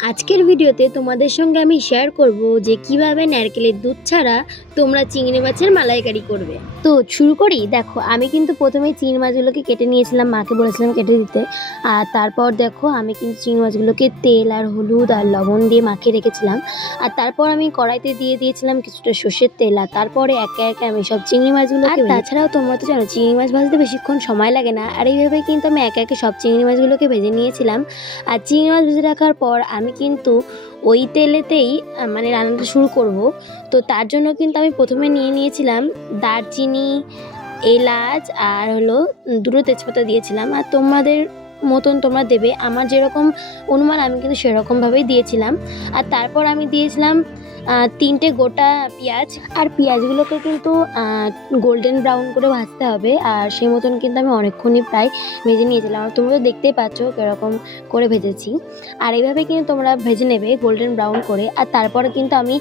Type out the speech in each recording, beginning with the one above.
আজকের ভিডিওতে তোমাদের সঙ্গে আমি শেয়ার করব যে কিভাবে নারকেলের দুধ ছাড়া তোমরা চিংড়ি মাছের মালাইকারি করবে। তো শুরু করি। দেখো, আমি কিন্তু প্রথমে চিংড়ি মাছগুলোকে কেটে নিয়েছিলাম, মাকে বলেছিলাম কেটে দিতে। আর তারপর দেখো, আমি কিন্তু চিংড়ি মাছগুলোকে তেল আর হলুদ আর লবণ দিয়ে মাখিয়ে রেখেছিলাম। আর তারপর আমি কড়াইতে দিয়ে দিয়েছিলাম কিছুটা সর্ষের তেল। আর তারপরে একে একে আমি সব চিংড়ি মাছগুলোকে, আর তাছাড়াও তোমরা তো জানো চিংড়ি মাছ ভাজতে বেশিক্ষণ সময় লাগে না। আর এইভাবে কিন্তু আমি একে একে সব চিংড়ি মাছগুলোকে ভেজে নিয়েছিলাম। আর চিংড়ি মাছ ভেজে রাখার পর আমি কিন্তু ওই তেলেতেই মানে রান্নাটা শুরু করব। তো তার জন্য কিন্তু আমি প্রথমে নিয়ে নিয়েছিলাম দারচিনি, এলাচ আর হলো দুটো তেজপাতা দিয়েছিলাম। আর তোমাদের মতন তোমরা দেবে, আমার যেরকম অনুমান আমি কিন্তু সেরকমভাবেই দিয়েছিলাম। আর তারপর আমি দিয়েছিলাম 3টে গোটা পেঁয়াজ। আর পেঁয়াজগুলোকে কিন্তু গোল্ডেন ব্রাউন করে ভাজতে হবে। আর সেই মতন কিন্তু আমি অনেকক্ষণই প্রায় ভেজে নিয়েছিলাম। আর তোমরা তো দেখতেই পাচ্ছ কীরকম করে ভেজেছি। আর এইভাবে কিন্তু তোমরা ভেজে নেবে গোল্ডেন ব্রাউন করে। আর তারপরে কিন্তু আমি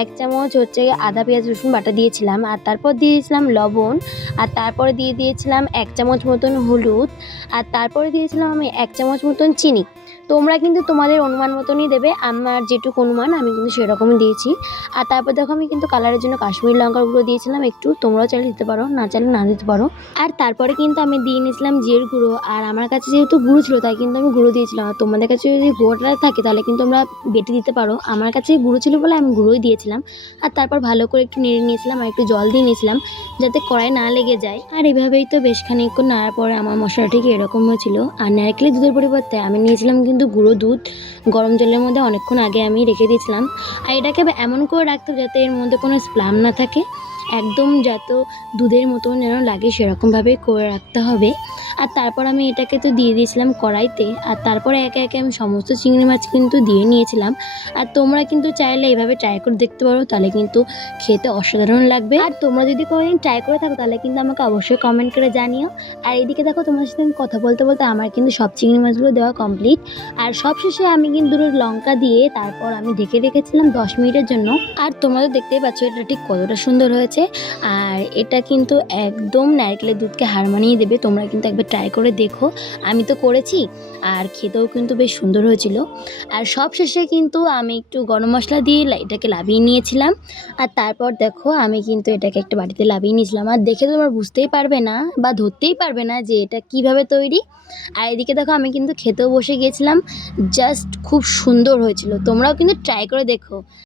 1 চামচ হচ্ছে আদা পেঁয়াজ রসুন বাটা দিয়েছিলাম। আর তারপর দিয়েছিলাম লবণ। আর তারপরে দিয়ে দিয়েছিলাম 1 চামচ মতন হলুদ। আর তারপরে দিয়েছিলাম আমি 1 চামচ মতন চিনি। তোমরা কিন্তু তোমাদের অনুমান মতনই দেবে, আমার যেটুকু অনুমান আমি কিন্তু সেরকমই দিয়েছি। আর তারপর দেখো, আমি কিন্তু কালারের জন্য কাশ্মীরি লঙ্কার গুঁড়ো দিয়েছিলাম একটু, তোমরাও চাইলে দিতে পারো, না চাইলে না দিতে পারো। আর তারপরে কিন্তু আমি দিয়ে নিয়েছিলাম জিরের গুঁড়ো। আর আমার কাছে যেহেতু গুঁড়ো ছিল তাই কিন্তু আমি গুঁড়ো দিয়েছিলাম। আর তোমাদের কাছে যদি গুঁড়োটা থাকে তাহলে কিন্তু তোমরা বেটে দিতে পারো। আমার কাছে গুঁড়ো ছিল বলে আমি গুঁড়োই দিয়েছিলাম। আর তারপর ভালো করে একটু নেড়ে নিয়েছিলাম আর একটু জল দিয়ে নিয়েছিলাম যাতে কড়াই না লেগে যায়। আর এভাবেই তো বেশ খানিকক্ষণ নাড়ার পরে আমার মশলা ঠিক এরকম হয়েছিল। আর নারকেলের দুধের পরিবর্তে আমি নিয়েছিলাম কিন্তু গুঁড়ো দুধ। গরম জলের মধ্যে অনেকক্ষণ আগে আমি রেখে দিয়েছিলাম। আর এটাকে এমন করে রাখতে হবে যাতে এর মধ্যে কোনো স্প্লাম না থাকে, একদম যাতে দুধের মতন যেন লাগে সেরকমভাবে করে রাখতে হবে। আর তারপর আমি এটাকে তো দিয়ে দিয়েছিলাম কড়াইতে। আর তারপরে একে একে আমি সমস্ত চিংড়ি মাছ কিন্তু দিয়ে নিয়েছিলাম। আর তোমরা কিন্তু চাইলে এইভাবে ট্রাই করে দেখতে পারো, তাহলে কিন্তু খেতে অসাধারণ লাগবে। আর তোমরা যদি কোনোদিন ট্রাই করে থাকো তাহলে কিন্তু আমাকে অবশ্যই কমেন্ট করে জানিও। আর এইদিকে দেখো, তোমার সাথে আমি কথা বলতে বলতে আমার কিন্তু সব চিংড়ি মাছগুলো দেওয়া কমপ্লিট। আর সবশেষে আমি কিন্তু লঙ্কা দিয়ে তারপর আমি ঢেকে রেখেছিলাম 10 মিনিটের জন্য। আর তোমরা তো দেখতেই পাচ্ছ এটা ঠিক কতটা সুন্দর হয়েছে। আর এটা কিন্তু একদম নারকেলের দুধকে হার মানিয়ে দেবে। তোমরা কিন্তু একবার ট্রাই করে দেখো, আমি তো করেছি। আর খেতেও কিন্তু বেশ সুন্দর হয়েছিল। আর সব শেষে কিন্তু আমি একটু গরম মশলা দিয়ে এটাকে লাভিয়ে নিয়েছিলাম। আর তারপর দেখো, আমি কিন্তু এটাকে একটা বাটিতে লাভিয়ে নিয়েছিলাম। আর দেখে তোমরা বুঝতেই পারবে না বা ধরতেই পারবে না যে এটা কিভাবে তৈরি। আর এদিকে দেখো, আমি কিন্তু খেতেও বসে গিয়েছিলাম। জাস্ট খুব সুন্দর হয়েছিল, তোমরাও কিন্তু ট্রাই করে দেখো।